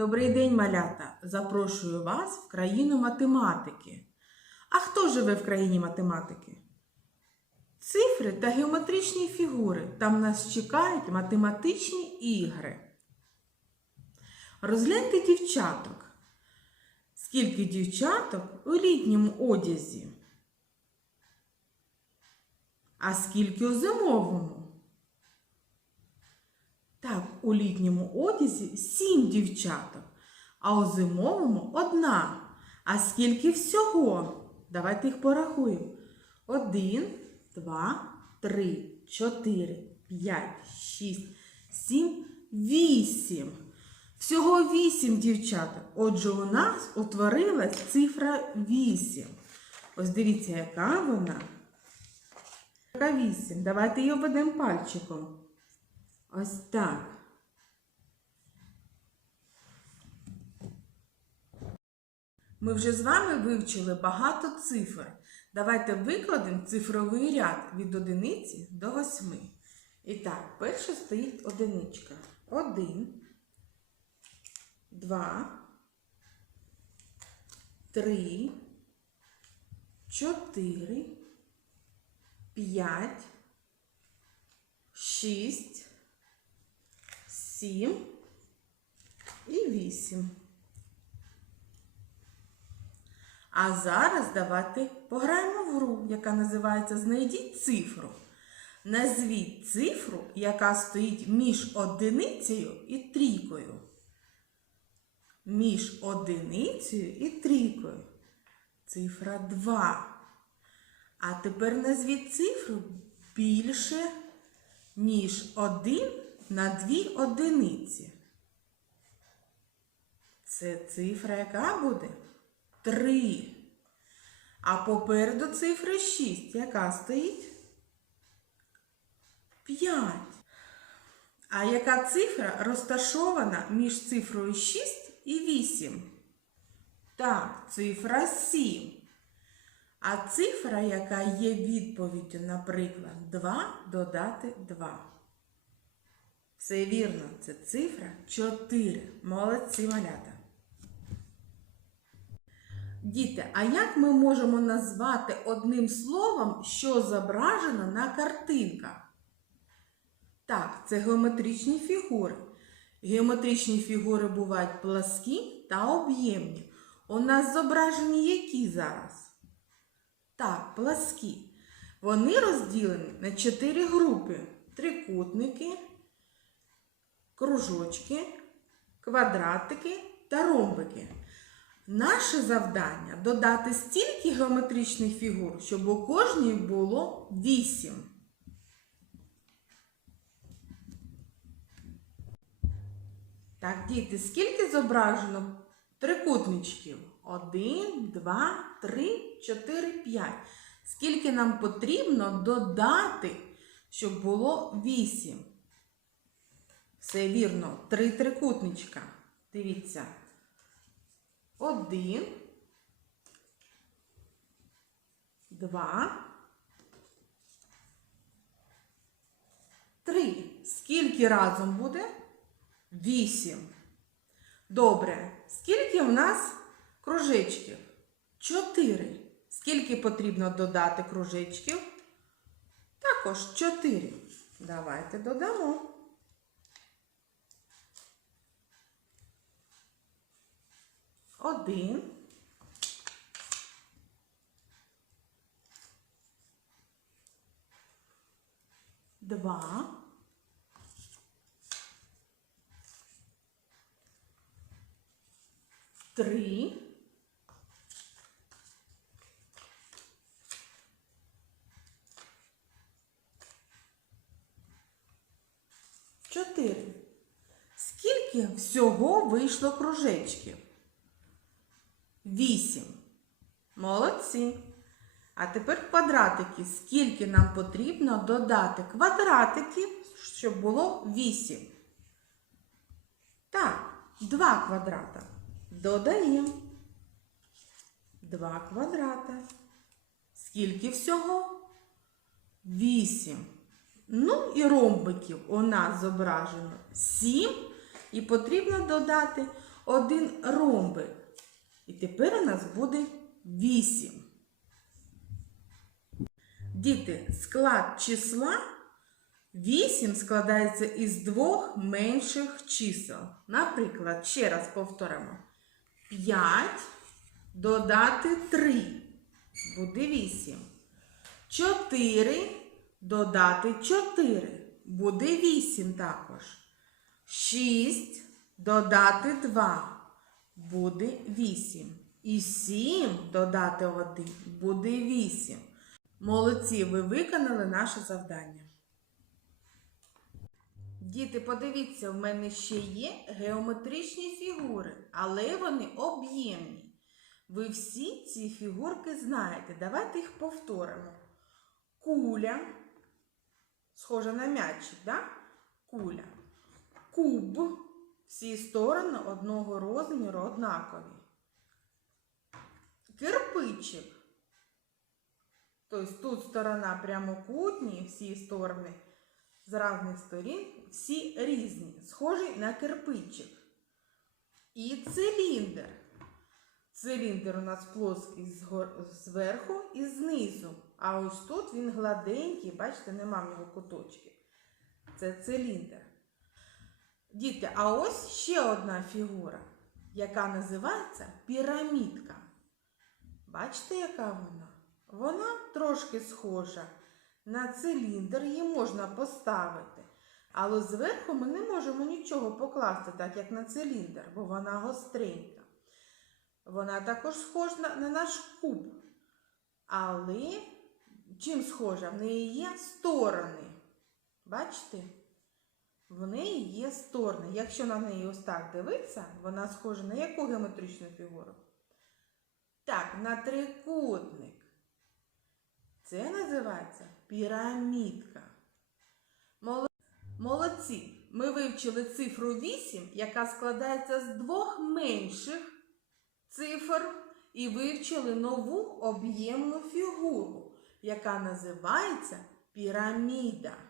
Добрий день, малята! Запрошую вас в країну математики. А хто живе в країні математики? Цифри та геометричні фігури. Там нас чекають математичні ігри. Розгляньте дівчаток. Скільки дівчаток у літньому одязі? А скільки у зимовому? Так, у літньому одязі сім дівчаток, а у зимовому одна. А скільки всього? Давайте їх порахуємо. Один, два, три, чотири, п'ять, шість, сім, вісім. Всього вісім дівчаток. Отже, у нас утворилась цифра вісім. Ось дивіться, яка вона. Яка вісім. Давайте її обведемо пальчиком. Ось так. Ми вже з вами вивчили багато цифр. Давайте викладемо цифровий ряд від одиниці до восьми. І так, перше стоїть одиничка. Один, два, три, чотири, п'ять, шість, сім і вісім. А зараз давайте пограємо в гру, яка називається Знайдіть цифру. Назвіть цифру, яка стоїть між одиницею і трійкою. Між одиницею і трійкою. Цифра 2. А тепер назвіть цифру більше, ніж 1 на 2 одиниці. Це цифра, яка буде? 3. А попереду цифри 6. Яка стоїть? 5. А яка цифра розташована між цифрою 6 і 8? Так, цифра 7. А цифра, яка є відповіддю, наприклад, 2 додати 2. Все вірно, це цифра 4. Молодці малята. Діти, а як ми можемо назвати одним словом, що зображено на картинках? Так, це геометричні фігури. Геометричні фігури бувають пласкі та об'ємні. У нас зображені які зараз? Так, пласкі. Вони розділені на чотири групи: трикутники, кружочки, квадратики та ромбики. Наше завдання додати стільки геометричних фігур, щоб у кожній було 8. Так, діти, скільки зображено трикутничків? 1, 2, 3, 4, 5. Скільки нам потрібно додати, щоб було 8? Все вірно, три трикутничка. Дивіться. Один, два, три. Скільки разом буде? Вісім. Добре. Скільки в нас кружечків? Чотири. Скільки потрібно додати кружечків? Також чотири. Давайте додамо. Один. Два. Три. Чотири. Скільки всього вийшло кружечків? Вісім. Молодці. А тепер квадратики. Скільки нам потрібно додати квадратиків, щоб було вісім? Так, два квадрата. Додаємо. Два квадрата. Скільки всього? Вісім. Ну і ромбиків у нас зображено сім. І потрібно додати один ромбик. І тепер у нас буде 8. Діти, склад числа 8 складається із двох менших чисел. Наприклад, ще раз повторимо. 5 додати 3 буде 8. 4 додати 4 буде 8 також. 6 додати 2 буде 8. І 7 додати 1 буде 8. Молодці, ви виконали наше завдання. Діти, подивіться, в мене ще є геометричні фігури, але вони об'ємні. Ви всі ці фігурки знаєте. Давайте їх повторимо. Куля, схожа на м'ячик, да? Куля. Куб. Всі сторони одного розміру однакові. Кирпичик. Тобто тут сторона прямокутні, всі сторони з різних сторін, всі різні, схожі на кирпичик. І циліндр. Циліндр у нас плоский зверху і знизу. А ось тут він гладенький, бачите, нема в нього куточки. Це циліндр. Діти, а ось ще одна фігура, яка називається пірамідка. Бачите, яка вона? Вона трошки схожа на циліндр, її можна поставити. Але зверху ми не можемо нічого покласти, так як на циліндр, бо вона гостренька. Вона також схожа на, на наш куб. Але чим схожа? В неї є сторони. Бачите? В неї є сторони. Якщо на неї ось так дивитися, вона схожа на яку геометричну фігуру? Так, на трикутник. Це називається пірамідка. Молодці! Ми вивчили цифру 8, яка складається з двох менших цифр, і вивчили нову об'ємну фігуру, яка називається піраміда.